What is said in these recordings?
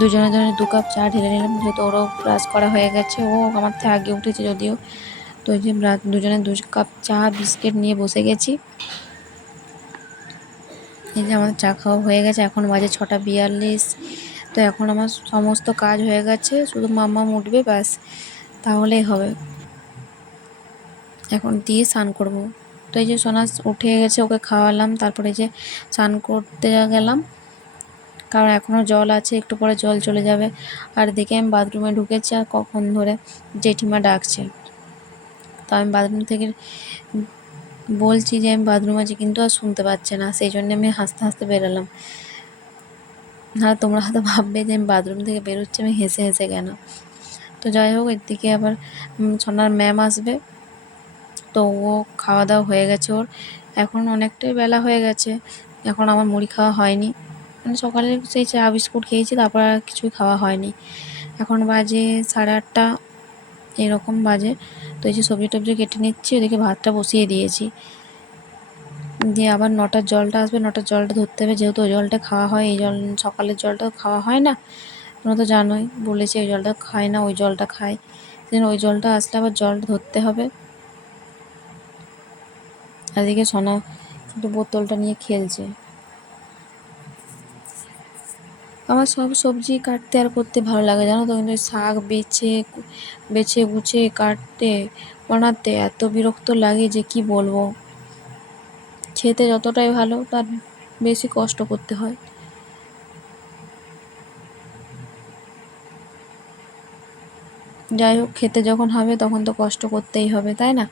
দুজনে জনে দু কাপ চা ঢেলে নিলাম, যেহেতু ওরও ব্রাশ করা হয়ে গেছে, ও আমার থেকে আগে উঠেছে যদিও। তো ওই যে দুজনে দু কাপ চা, বিস্কিট নিয়ে বসে গেছি। এই যে আমার চা খাওয়া হয়ে গেছে, এখন বাজে ছটা বিয়াল্লিশ। তো এখন আমার সমস্ত কাজ হয়ে গেছে, শুধু মাম্মা উঠবে ব্যাস, তাহলেই হবে। এখন দিয়ে স্নান করব। তো এই যে সোনা উঠে গেছে, ওকে খাওয়ালাম, তারপরে যে স্নান করতে গেলাম। কারণ এখনও জল আছে, একটু পরে জল চলে যাবে। আর দেখে আমি বাথরুমে ঢুকেছি আর কখন ধরে জেঠিমা ডাকছে। তো আমি বাথরুম থেকে বলছি যে আমি বাথরুম আছি কিন্তু আর শুনতে পাচ্ছে না, সেই জন্য আমি হাসতে হাসতে বেরোলাম। আর তোমরা হয়তো ভাববে যে আমি বাথরুম থেকে বেরোচ্ছি, আমি হেসে হেসে কেন? তো যাই হোক এর দিকে আবার সোনার ম্যাম আসবে। তো ও খাওয়া দাওয়া হয়ে গেছে ওর। এখন অনেকটাই বেলা হয়ে গেছে। এখন আমার মুড়ি খাওয়া হয়নি। মানে সকালে সেই চা বিস্কুট খেয়েছি, তারপর আর কিছুই খাওয়া হয়নি। এখন বাজে সাড়ে আটটা, এরকম বাজে। তো এই যে সবজি টবজি কেটে নিচ্ছি, ওদিকে ভাতটা বসিয়ে দিয়েছি। দিয়ে আবার নটার জলটা আসবে, নটার জলটা ধরতে হবে। যেহেতু ওই জলটা খাওয়া হয়, এই জল, সকালের জলটা খাওয়া হয় না? তোমরা তো জানোই, বলেছি ওই জলটা খায় না, ওই জলটা খায় সেজন্য ওই জলটা আসলে আবার জলটা ধরতে হবে। এদিকে সোনা একটু বোতলটা নিয়ে খেলছে। আমার সব সবজি কাটতে আর করতে ভালো লাগে, জানো তো? কিন্তু শাক বেছে বেছে গুছে, কাটতে, বানাতে এত বিরক্ত লাগে যে কি বলব? খেতে যতটাই ভালো, তার বেশি কষ্ট করতে হয়। যাই হোক, খেতে যখন হবে তখন তো কষ্ট করতেই হবে, তাই না?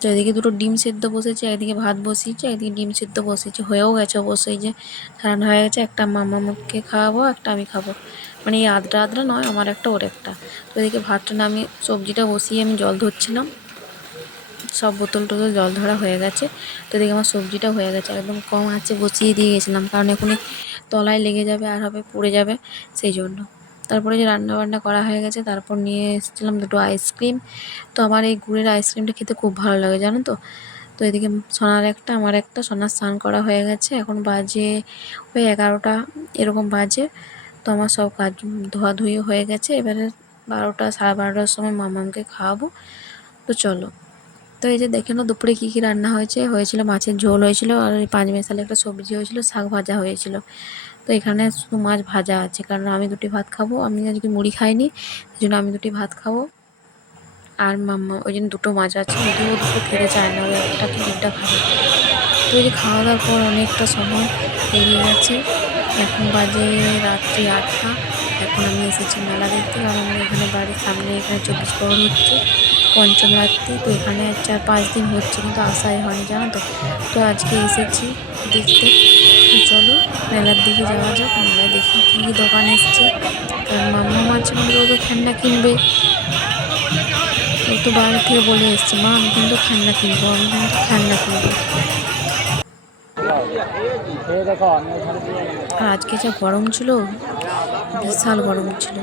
তো এদিকে দুটো ডিম সেদ্ধ বসেছে একদিকে ভাত বসিয়েছে একদিকে ডিম সেদ্ধ বসিয়েছে। হয়েও গেছে অবশ্যই যে রান্না হয়ে গেছে, একটা মামা মুখকে খাওয়াবো, একটা আমি খাব। মানে এই আদ্রা আদ্রা নয়, আমার একটা, ওর একটা। তো এদিকে ভাতটা নামিয়ে সবজিটা বসিয়ে আমি জল ধরছিলাম। সব বোতল টোতল জল ধরা হয়ে গেছে। তো এদিকে আমার সবজিটা হয়ে গেছে একদম কম আছে বসিয়ে দিয়ে গেছিলাম, কারণ এখনই তলায় লেগে যাবে আর হবে, পড়ে যাবে সেই জন্য। তারপরে যে রান্না বান্না করা হয়ে গেছে, তারপর নিয়ে এসেছিলাম দুটো আইসক্রিম। তো আমার এই গুড়ের আইসক্রিমটা খেতে খুব ভালো লাগে, জানো তো? তো এদিকে সোনার একটা, আমার একটা, সোনার স্নান করা হয়ে গেছে। এখন বাজে ওই এগারোটা, এরকম বাজে। তো আমার সব কাজ ধোয়াধুয়ি হয়ে গেছে। এবারে বারোটা, সাড়ে বারোটার সময় মামামকে খাওয়াবো। তো চলো। তো এই যে দেখে নাও দুপুরে কী কী রান্না হয়েছে? হয়েছিল মাছের ঝোল হয়েছিল আর ওই পাঁচ মেশালে একটা সবজি হয়েছিল, শাক ভাজা হয়েছিল। তো এখানে শুধু মাছ ভাজা আছে, কারণ আমি দুটি ভাত খাব, আমি আজকে মুড়ি খাইনি, সেই জন্য আমি দুটি ভাত খাব। আর মাম্মা, ওই জন্য দুটো মাছ আছে, যদিও দুটো খেতে চায় না, ওই একটা কি দুটা খাবে। তো ওই যে খাওয়া দাওয়ার পর অনেকটা সময় পেরিয়ে গেছে, এখন বাজে রাত্রি আটটা, এখন আমি এসেছি মেলা দেখতে কারণ এখানে বাড়ির সামনে এখানে চব্বিশ প্রহর হচ্ছে। পঞ্চম রাত্রি তো এখানে চার পাঁচ দিন হচ্ছে, কিন্তু আশাই হয়নি, জানো তো? তো আজকে এসেছি দেখতে। চলো, মেলার দিকে যাওয়া যাক মেলায় দেখি কী কী দোকান এসছে। কারণ মাম্মা মাছ ওকে খেলনা কিনবে। তো বাড়ি থেকে বলে এসছে, মা, আমি কিন্তু ঠান্ডা কিনবো, আমি কিন্তু ঠান্ডা কিনবো। আর আজকে যা গরম ছিল, বিশাল গরম ছিল।